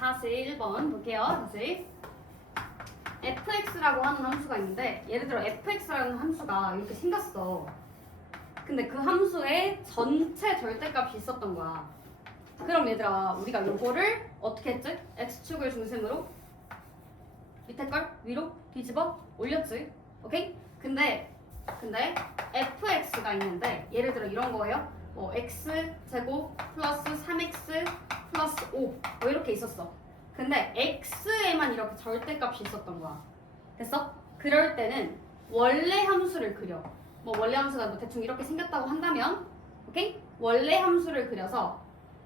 다시 1번 볼게요. 다시 fx라고 하는 함수가 있는데 예를 들어 fx라는 함수가 이렇게 생겼어. 근데 그 함수의 전체 절대값이 있었던 거야. 그럼 얘들아 우리가 요거를 어떻게 했지? x축을 중심으로 밑에 걸 위로 뒤집어 올렸지. 오케이? 근데 fx가 있는데 예를 들어 이런 거예요. x제곱 플러스 3x 플러스 5 뭐 이렇게 있었어. 근데 x에만 이렇게 절대값이 있었던 거야. 됐어? 그럴 때는 원래 함수를 그려. 뭐 원래 함수가 뭐 대충 이렇게 생겼다고 한다면 오케이? 원래 함수를 그려서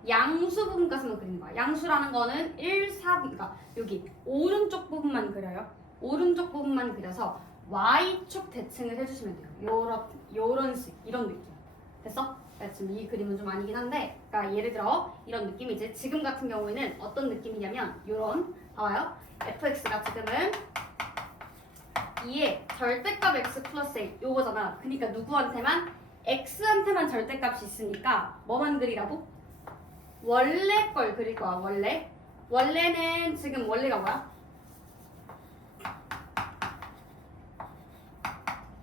양수 부분까지만 그리는 거야. 양수라는 거는 1, 4, 그러니까 여기 오른쪽 부분만 그려요. 오른쪽 부분만 그려서 y축 대칭을 해주시면 돼요. 요런 식, 이런 느낌. 됐어? 지금 이 그림은 좀 아니긴 한데, 그러니까 예를 들어 이런 느낌이지. 지금 같은 경우에는 어떤 느낌이냐면 요런, 봐봐요. fx가 지금은 2의 절대값 x 플러스 a 요거잖아. 그러니까 누구한테만? x한테만 절대값이 있으니까 뭐만 그리라고? 원래 걸 그릴 거야. 원래는 지금 원래가 뭐야?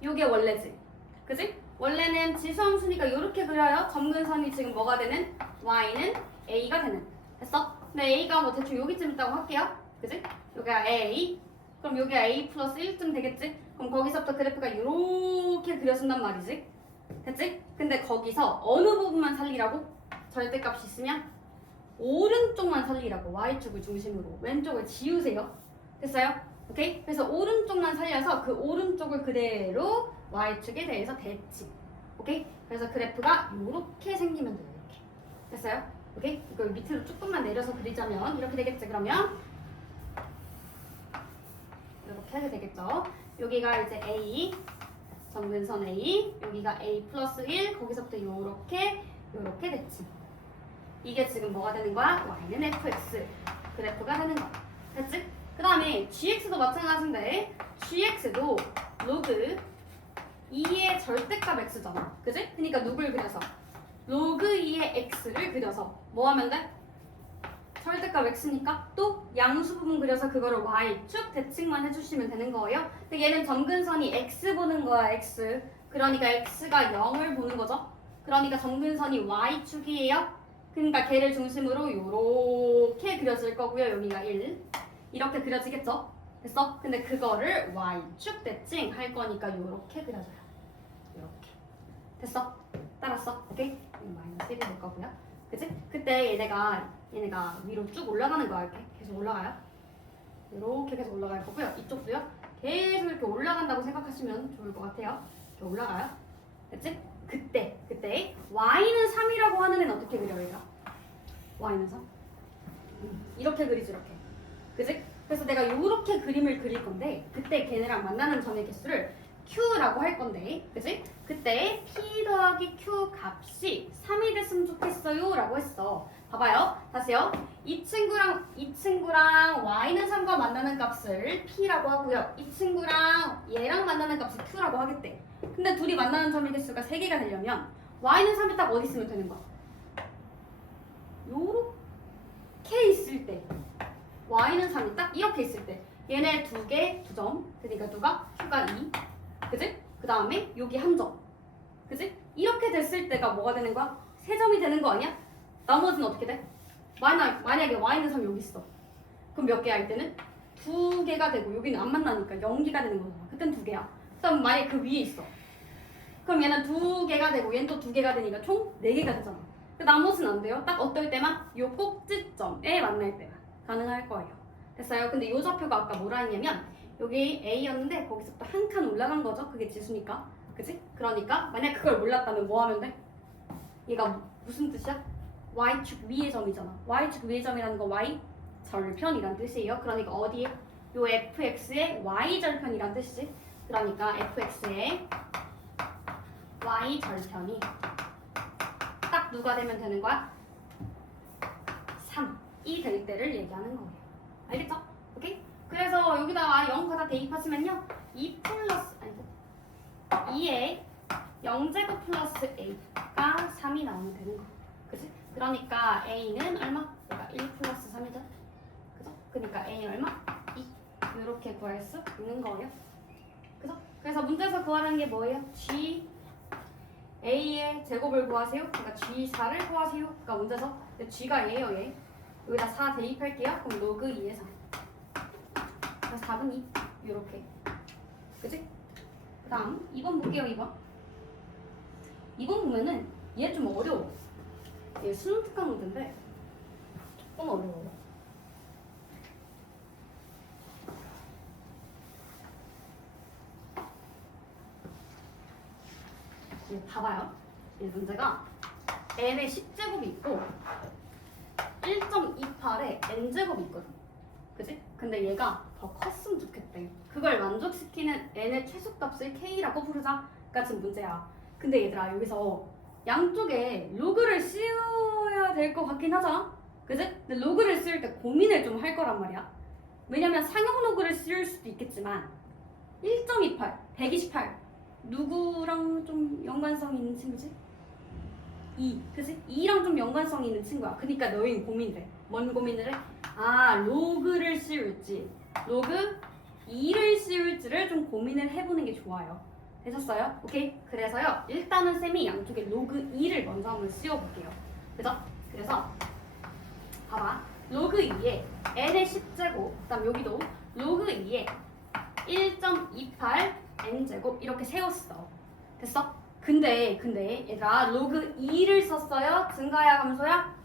요게 원래지. 그지? 원래는 지수함수니까 이렇게 그려요. 점근선이 지금 뭐가 되는? y는 a가 되는. 됐어? 근데 a가 뭐 대충 여기쯤 있다고 할게요. 그지? 여기가 a. 그럼 여기가 a 플러스 1쯤 되겠지? 그럼 거기서부터 그래프가 이렇게 그려진단 말이지. 됐지? 근데 거기서 어느 부분만 살리라고? 절대값이 있으면 오른쪽만 살리라고. y축을 중심으로. 왼쪽을 지우세요. 됐어요? 오케이? 그래서 오른쪽만 살려서 그 오른쪽을 그대로 y축에 대해서 대칭. 오케이? 그래서 그래프가 이렇게 생기면 돼요. 이렇게. 됐어요? 오케이? 이걸 밑으로 조금만 내려서 그리자면 이렇게 되겠지. 그러면 이렇게 하게 되겠죠. 여기가 이제 a, 점근선 a, 여기가 a 플러스 1, 거기서부터 이렇게 대칭. 이게 지금 뭐가 되는 거야? y는 fx 그래프가 되는 거야. 됐지? 그 다음에 gx도 마찬가지인데 gx도 로그 2의 절대값 x잖아. 그지? 그러니까 누굴 그려서? 로그 2의 x를 그려서 뭐 하면 돼? 절대값 x니까 또 양수 부분 그려서 그거를 y축 대칭만 해주시면 되는 거예요. 근데 얘는 점근선이 x 보는 거야. x. 그러니까 x가 0을 보는 거죠. 그러니까 점근선이 y축이에요. 그러니까 걔를 중심으로 요렇게 그려질 거고요. 여기가 1. 이렇게 그려지겠죠? 됐어? 근데 그거를 y축 대칭 할 거니까 요렇게 그려줘요. 요렇게. 됐어? 따랐어? 오케이? 마이너스 1이 될 거고요. 그치? 그때 얘네가 위로 쭉 올라가는 거야. 이렇게 계속 올라가요. 요렇게 계속 올라갈 거고요. 이쪽도요. 계속 이렇게 올라간다고 생각하시면 좋을 것 같아요. 이렇게 올라가요. 됐지? 그때 y는 3이라고 하는 애는 어떻게 그려 얘가? y는 3? 이렇게 그리지 이렇게. 그지? 그래서 내가 요렇게 그림을 그릴 건데 그때 걔네랑 만나는 점의 개수를 q라고 할 건데 그지? 그때 p 더하기 q 값이 3이 됐으면 좋겠어요 라고 했어. 봐봐요. 다시요. 이 친구랑 y는 3과 만나는 값을 p라고 하고요. 이 친구랑 얘랑 만나는 값을 q라고 하겠대. 근데 둘이 만나는 점의 개수가 3개가 되려면 y는 3이 딱 어디 있으면 되는 거야? 요렇게 있을 때 y는 3이 딱 이렇게 있을 때 얘네 2개 2점 그러니까 누가? q가 2 그지? 그 다음에 여기 1점 그지? 이렇게 됐을 때가 뭐가 되는 거야? 3점이 되는 거 아니야? 나머지는 어떻게 돼? 만약에 y는 3이 여기 있어. 그럼 몇 개 할 때는? 2개가 되고 여기는 안 만나니까 0개가 되는 거잖아. 그땐 2개야. 그럼 만약에 그 위에 있어. 그럼 얘는 2개가 되고 얘는 또 2개가 되니까 총 4개가 되잖아. 그 나머지는 안 돼요. 딱 어떨 때만? 요 꼭지점에 만날 때만 가능할 거예요. 됐어요? 근데 요 좌표가 아까 뭐라 했냐면 여기 A였는데 거기서부터 한 칸 올라간 거죠. 그게 지수니까. 그치? 그러니까 만약 그걸 몰랐다면 뭐 하면 돼? 얘가 무슨 뜻이야? y축 위의 점이잖아. y축 위의 점이라는 건 y 절편이란 뜻이에요. 그러니까 어디에? 요 fx의 y 절편이란 뜻이지. 그러니까 fx의 y 절편이 딱 누가 되면 되는 거야? 3이 될 때를 얘기하는 거예요. 알겠죠? 오케이? 그래서 여기다가 0 갖다 대입하시면요 2 플러스 2에 0제곱 플러스 a가 3이 나오면 되는 거. 그치? 그러니까 a는 얼마? 얘가 1 플러스 3이죠. 그러니까 a 얼마? 2 이렇게 구할 수 있는 거예요. 그래서 문제에서 구하라는 게 뭐예요? g a의 제곱을 구하세요. 그러니까 g4를 구하세요. 그러니까 문제에서 g가 얘예요, 얘. 여기다 4 대입할게요. 그럼 로그 2의 4. 그래서 답은 2. 이렇게. 그치? 그 다음 2번 볼게요. 2번 보면은 얘 좀 어려워. 얘 수능 특강 문제인데 조금 어려워요. 봐봐요. 이 문제가 n의 10제곱이 있고 1.28에 n제곱이 있거든. 그치? 근데 얘가 더 컸으면 좋겠대. 그걸 만족시키는 n의 최소값을 k라고 부르자. 가 지금 문제야. 근데 얘들아 여기서 양쪽에 로그를 씌워야 될 것 같긴 하잖아. 그치? 근데 로그를 씌울 때 고민을 좀 할 거란 말이야. 왜냐면 상형 로그를 씌울 수도 있겠지만 1.28, 128 누구랑 좀 연관성이 있는 친구지? 2, 그치? 2랑 좀 연관성이 있는 친구야. 그러니까 너희는 고민돼. 뭔 고민을 해? 아, 로그를 씌울지 로그 2를 씌울지를 좀 고민을 해보는 게 좋아요. 되셨어요? 오케이? 그래서요 일단은 쌤이 양쪽에 로그 2를 먼저 한번 씌워볼게요. 그죠? 그래서 봐봐. 로그 2에 n의 10제곱 그 다음 여기도 로그 2에 1.28 n제곱 이렇게 세웠어. 됐어? 근데 얘들아 로그 2를 썼어요? 증가야 감소야?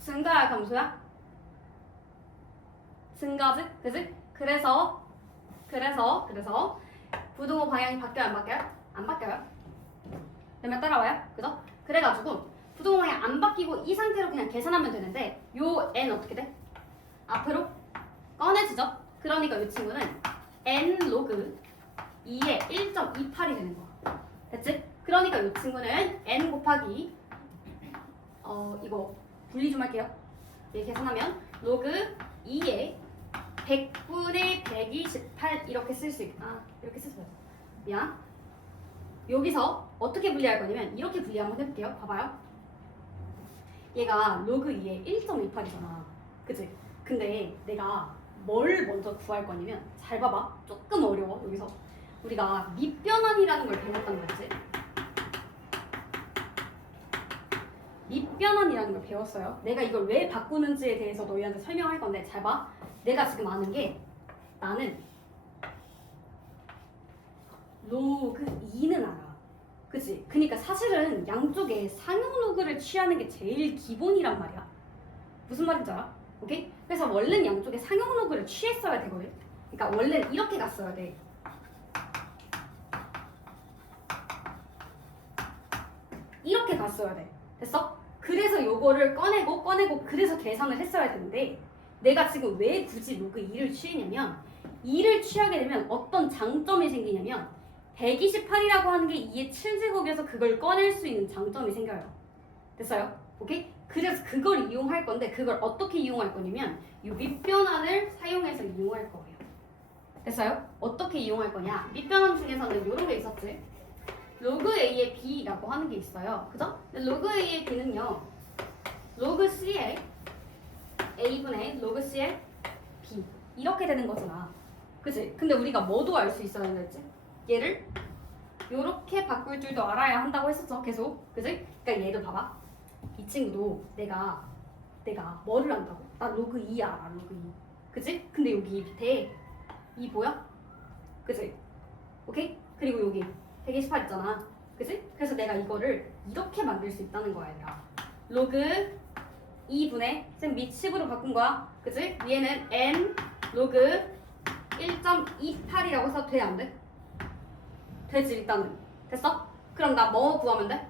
증가야 감소야? 증가지? 그지? 그래서 부등호 방향이 바뀌어요? 안 바뀌어요? 안 바뀌어요. 그러면 따라와요? 그죠? 그래가지고 부등호 방향 안 바뀌고 이 상태로 그냥 계산하면 되는데 요 n 어떻게 돼? 앞으로 꺼내지죠? 그러니까 이 친구는 n 로그 2에 1.28이 되는 거야. 됐지? 그러니까 이 친구는 n 곱하기 이거 분리 좀 할게요. 얘 계산하면 로그 2에 100분의 128 이렇게 쓸 수 있다. 이렇게 쓸 수 있어. 미안. 여기서 어떻게 분리할 거냐면 이렇게 분리 한번 해볼게요. 봐봐요. 얘가 로그 2에 1.28이잖아. 그치? 근데 내가 뭘 먼저 구할 거냐면 잘 봐봐. 조금 어려워. 여기서 우리가 밑변환이라는 걸 배웠단 말이지. 밑변환이라는 걸 배웠어요. 내가 이걸 왜 바꾸는지에 대해서 너희한테 설명할 건데 잘 봐. 내가 지금 아는 게 나는 로그 2는 알아. 그치? 그러니까 사실은 양쪽에 상형 로그를 취하는 게 제일 기본이란 말이야. 무슨 말인지 알아? 오케이? 그래서 원래는 양쪽에 상형 로그를 취했어야 되거든. 그러니까 원래는 이렇게 갔어야 돼. 이렇게 갔어야 돼. 됐어? 그래서 요거를 꺼내고 그래서 계산을 했어야 되는데 내가 지금 왜 굳이 로그 2를 취했냐면 2를 취하게 되면 어떤 장점이 생기냐면 128이라고 하는 게 2의 7제곱이어서 그걸 꺼낼 수 있는 장점이 생겨요. 됐어요? 오케이? 그래서 그걸 이용할 건데 그걸 어떻게 이용할 거냐면 이 밑변환을 사용해서 이용할 거예요. 됐어요? 어떻게 이용할 거냐? 밑변환 중에서는 이런 게 있었지. 로그 A의 B라고 하는 게 있어요. 그죠? 로그 A의 B는요. 로그 C의 A분의 로그 C의 B 이렇게 되는 거잖아. 그치? 근데 우리가 뭐도 알 수 있어야 되지? 얘를 요렇게 바꿀 줄도 알아야 한다고 했었죠. 계속. 그치? 그러니까 얘도 봐봐. 이 친구도 내가 뭐를 안다고? 나 로그 2 알아. 로그 2. 그치? 근데 여기 밑에 이 뭐야? 그치? 오케이? 그리고 여기 128 있잖아. 그치? 그래서 내가 이거를 이렇게 만들 수 있다는 거야, 얘들아. 로그 2분의 쌤 밑10으로 바꾼 거야. 그치? 위에는 n 로그 1.28이라고 써도 돼? 안 돼? 되지 일단은. 됐어? 그럼 나 뭐 구하면 돼?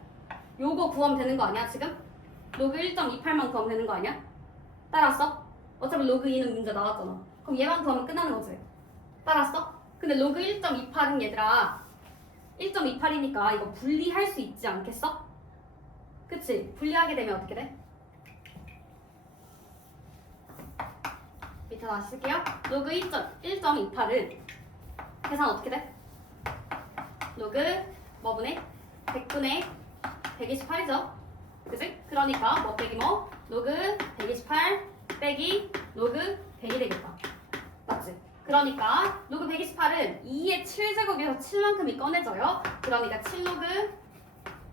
요거 구하면 되는 거 아니야 지금? 로그 1.28만 구하면 되는 거 아니야? 따라왔어? 어차피 로그 2는 문제 나왔잖아. 그럼 얘만 구하면 끝나는 거지. 따라왔어? 근데 로그 1.28은 얘들아 1.28이니까 이거 분리할 수 있지 않겠어? 그치? 분리하게 되면 어떻게 돼? 밑에 다시 쓸게요. 로그 1.28은 계산 어떻게 돼? 로그 뭐분의 100분의 128이죠? 그치? 그러니까 뭐 빼기 뭐? 로그 128 빼기 로그 100이 되겠다. 맞지? 그러니까 로그 128은 2의 7제곱에서 7만큼이 꺼내져요. 그러니까 7로그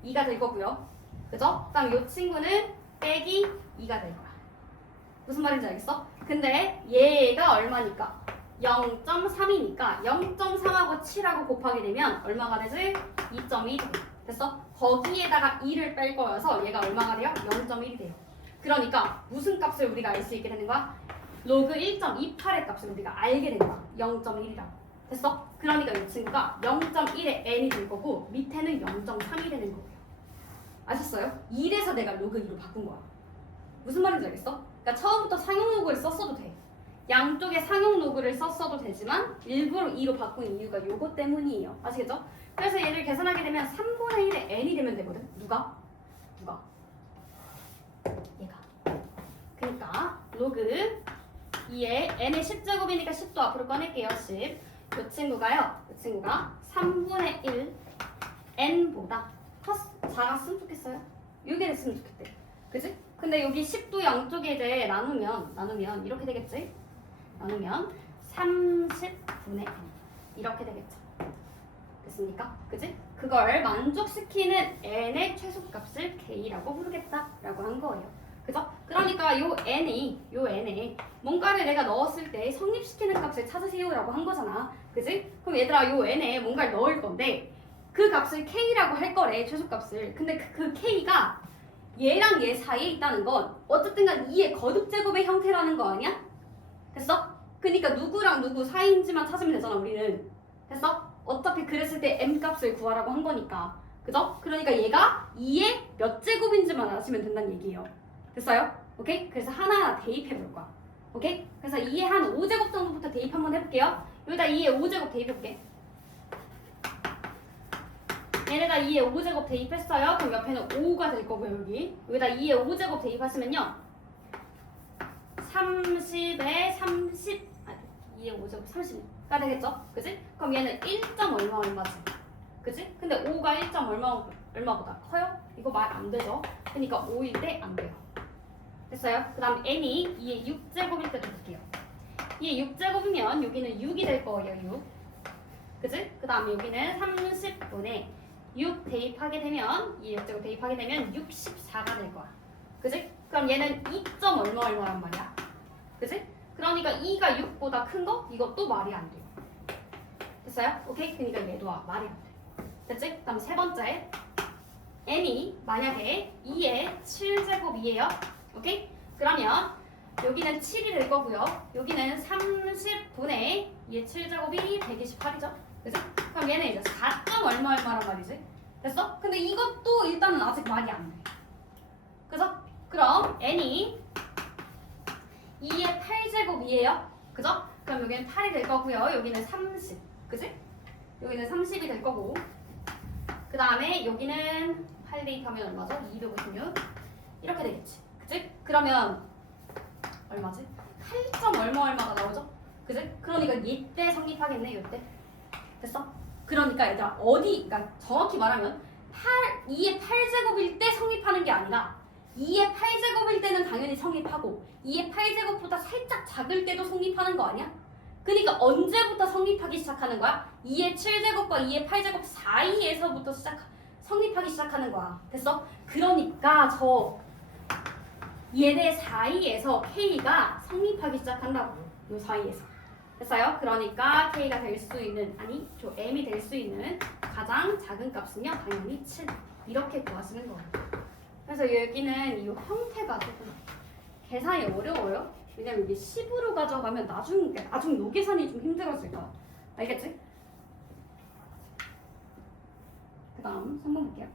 2가 될 거고요. 그죠? 그다음 이 친구는 빼기 2가 될 거야. 무슨 말인지 알겠어? 근데 얘가 얼마니까? 0.3이니까 0.3하고 7하고 곱하게 되면 얼마가 되지? 2.1이 돼. 됐어? 거기에다가 2를 뺄 거여서 얘가 얼마가 돼요? 0.1이 돼요. 그러니까 무슨 값을 우리가 알 수 있게 되는 거야? 로그 1.28의 값을 우리가 알게 된 거야. 0.1이라고. 됐어? 그러니까 이 친구가 0.1의 n이 될 거고 밑에는 0.3이 되는 거예요. 아셨어요? 이래서 내가 로그 2로 바꾼 거야. 무슨 말인지 알겠어? 그러니까 처음부터 상용 로그를 썼어도 돼. 양쪽에 상용 로그를 썼어도 되지만 일부러 2로 바꾼 이유가 요거 때문이에요. 아시겠죠? 그래서 얘를 계산하게 되면 3분의 1의 n이 되면 되거든. 누가? 얘가. 그러니까 로그 2의 n의 10제곱이니까 10도 앞으로 꺼낼게요. 10. 이 친구가 3분의 1 n보다 작았으면 좋겠어요. 이게 됐으면 좋겠대. 그치? 근데 여기 10도 양쪽에 이제 나누면 이렇게 되겠지? 나누면 30분의 n 이렇게 되겠죠. 됐습니까? 그치? 그걸 만족시키는 n의 최소값을 k라고 부르겠다라고 한 거예요. 그죠? 그러니까 요 n에 뭔가를 내가 넣었을 때 성립시키는 값을 찾으세요라고 한 거잖아. 그치? 그럼 얘들아 요 n에 뭔가를 넣을 건데 그 값을 k라고 할 거래, 최소값을. 근데 그 k가 얘랑 얘 사이에 있다는 건 어쨌든 간 2의 거듭제곱의 형태라는 거 아니야? 됐어? 그러니까 누구랑 누구 사이인지만 찾으면 되잖아, 우리는. 됐어? 어차피 그랬을 때 m값을 구하라고 한 거니까. 그죠? 그러니까 얘가 2의 몇 제곱인지만 아시면 된다는 얘기예요. 됐어요? 오케이? 그래서 하나하나 대입해 볼 거야. 오케이? 그래서 2의 한 5제곱 정도부터 대입 한번 해볼게요. 여기다 2의 5제곱 대입해볼게. 얘네가 2의 5제곱 대입했어요. 그럼 옆에는 5가 될 거고요, 여기다 2의 5제곱 대입하시면요. 30에 30, 2의 5제곱 30가 되겠죠? 그지? 그럼 얘는 1. 얼마지? 그지? 근데 5가 1. 얼마보다 커요? 이거 말 안 되죠? 그러니까 5일 때 안 돼요. 됐어요? 그 다음 n이 2의 6제곱일 때도 볼게요. 2의 6제곱이면 여기는 6이 될 거예요, 6. 그지? 그 다음 여기는 30분에 6 대입하게 되면 2의 6제곱 대입하게 되면 64가 될 거야. 그지? 그럼 얘는 2. 얼마란 말이야. 그지? 그러니까 2가 6보다 큰 거? 이것도 말이 안 돼요. 됐어요? 오케이? 그러니까 얘도 말이 안 돼. 됐지? 그 다음 세 번째 n이 만약에 2의 7제곱이에요. 오케이? 그러면 여기는 7이 될 거고요. 여기는 30분의 2의 7제곱이 128이죠. 그치? 그럼 얘는 이제 4. 얼마란 말이지? 됐어? 근데 이것도 일단은 아직 말이 안 돼. 그죠? 그럼 n이 2의 8제곱이에요. 그죠? 그럼 여기는 8이 될 거고요. 여기는 30. 그치? 여기는 30이 될 거고. 그 다음에 여기는 8 대입하면 얼마죠? 256. 이렇게 되겠지. 그치? 그러면 얼마지? 8. 얼마가 나오죠? 그치? 그러니까 이때 성립하겠네, 이때. 됐어? 그러니까 얘들아 그러니까 정확히 말하면 2의 8제곱일 때 성립하는 게 아니라 2의 8제곱일 때는 당연히 성립하고 2의 8제곱보다 살짝 작을 때도 성립하는 거 아니야? 그러니까 언제부터 성립하기 시작하는 거야? 2의 7제곱과 2의 8제곱 사이에서부터 성립하기 시작하는 거야. 됐어? 그러니까 얘네 사이에서 K가 성립하기 시작한다고. 요 사이에서. 됐어요? 그러니까 K가 될 수 있는, M이 될 수 있는 가장 작은 값은요, 당연히 7. 이렇게 구하시는 거예요. 그래서 여기는 이 형태가 조금 계산이 어려워요. 왜냐면 이게 10으로 가져가면 나중 요 계산이 좀 힘들어질 거야. 알겠지? 그 다음 3번 볼게요.